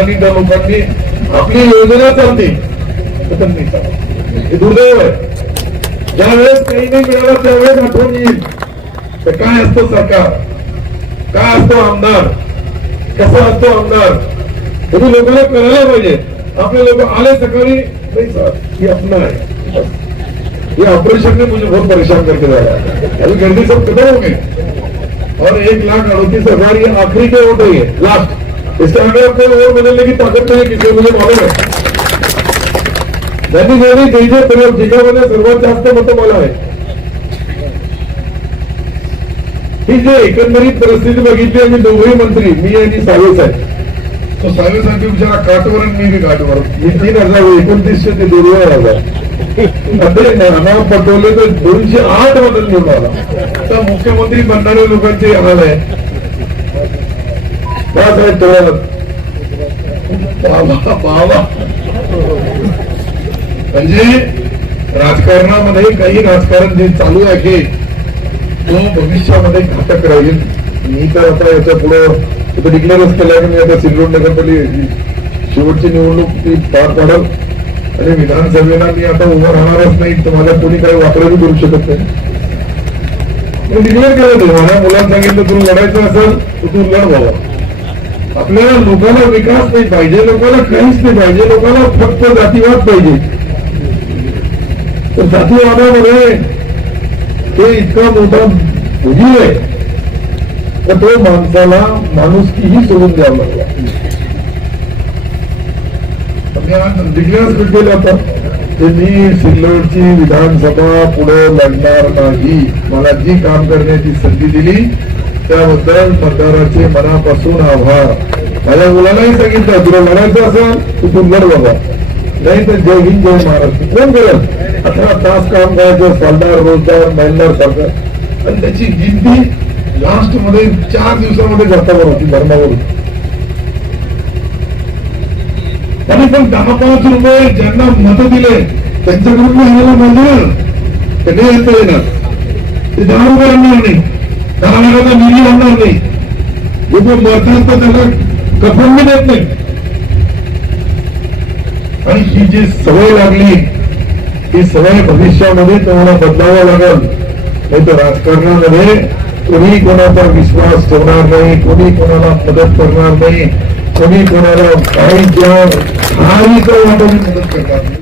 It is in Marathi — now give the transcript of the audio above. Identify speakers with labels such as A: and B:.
A: चालला त्या लोकांनी आपली योजना चालते. हे दुर्दैव आहे ज्यावेळेस काही नाही मिळालं त्यावेळेस आठवण येईल तर काय असतं सरकार? काय असतो आमदार? कसा असतो आमदार? हे लोकांना कळायला पाहिजे आपले लोक आले सकाळी नाही सर ही अपना है। ये ऑपरेशन ने मुझे बहुत परेशान करके है। अभी गर्दी सब खत्म हो गए और एक लाख अड़तीस हज़ार ये आखिरी के वोट है। लास्ट आगे अब कोई वोट बदलने की ताकत नहीं किसी को मुझे मालूम है। ज्यांनी ज्यांनी देशात सर्व जिल्ह्यामध्ये सर्वात जास्त मतं मला आहे ही। जे एकंदरीत परिस्थिती बघितली आम्ही दोघेही मंत्री मी आणि सावे साहेब। तो सावे साहेब बिचारा काठवर आणि मी बी काठवर मी तीन हजार एकोणतीसशे ते दोन हजार नाना पटोले तर दोनशे आठ मधून निवडून आला तर मुख्यमंत्री बनणाऱ्या लोकांचे हाल आहे। बाळासाहेब बाबा बाबा. म्हणजे राजकारणामध्ये काही राजकारण जे चालू आहे तो भविष्यामध्ये घातक राहील. मी तर आता याच्यापुढे डिक्लेअरच केलं की मी आता सिल्लोड नगरपाली शेवटची निवडणूक ती पार पाडल. आणि विधानसभेला मी आता उभं राहणारच नाही. तर मला कोणी काही वापरही करू शकत नाही. मी डिक्लेअर केलं ते माझ्या मुलांना सांगितलं तू लढायचं असेल तर तू लढ बाबा. आपल्याला लोकांना विकास नाही पाहिजे लोकांना काहीच नाही पाहिजे लोकांना फक्त जातीवाद पाहिजे. तर जातीवादामध्ये ते इतका मोठा भुगी आहे. तर तो माणसाला माणुसकीही सोडून द्यावं लागला. मी आज डिक्लेअर केलं मी सिल्लोडची विधानसभा पुढे लढणार नाही. मला जी काम करण्याची संधी दिली त्याबद्दल मतदाराचे मनापासून आभार. माझ्या मुलांनाही सांगितलं तुला लढायचं असेल तू तू लढ बाबा. नाही तर जय हिंद जय महाराष्ट्र कोण करत अठरा तास काम करायचं सालदार रोजदार महिलार सरकार आणि त्याची गिनती लास्टमध्ये चार दिवसामध्ये घातावर होती धर्मावरून. त्यांनी पण दहा पाच रुपये ज्यांना मत दिले त्यांच्याकडून घ्यायला मंजूर ते नाही येता येणार. ते दहा रुपये आणणार नाही. दहा लाखाचा निधी होणार नाही. लोक मरतात तर त्याला कफन बी देत नाही. आणि ही जी सवय लागली ही सवय भविष्यामध्ये तुम्हाला बदलावं लागल. नाही तर राजकारणामध्ये कोणी कोणाचा विश्वास ठेवणार नाही कोणी कोणाला मदत करणार नाही कोणी कोणाला काही ज्या काही वाटून मदत करणार नाही.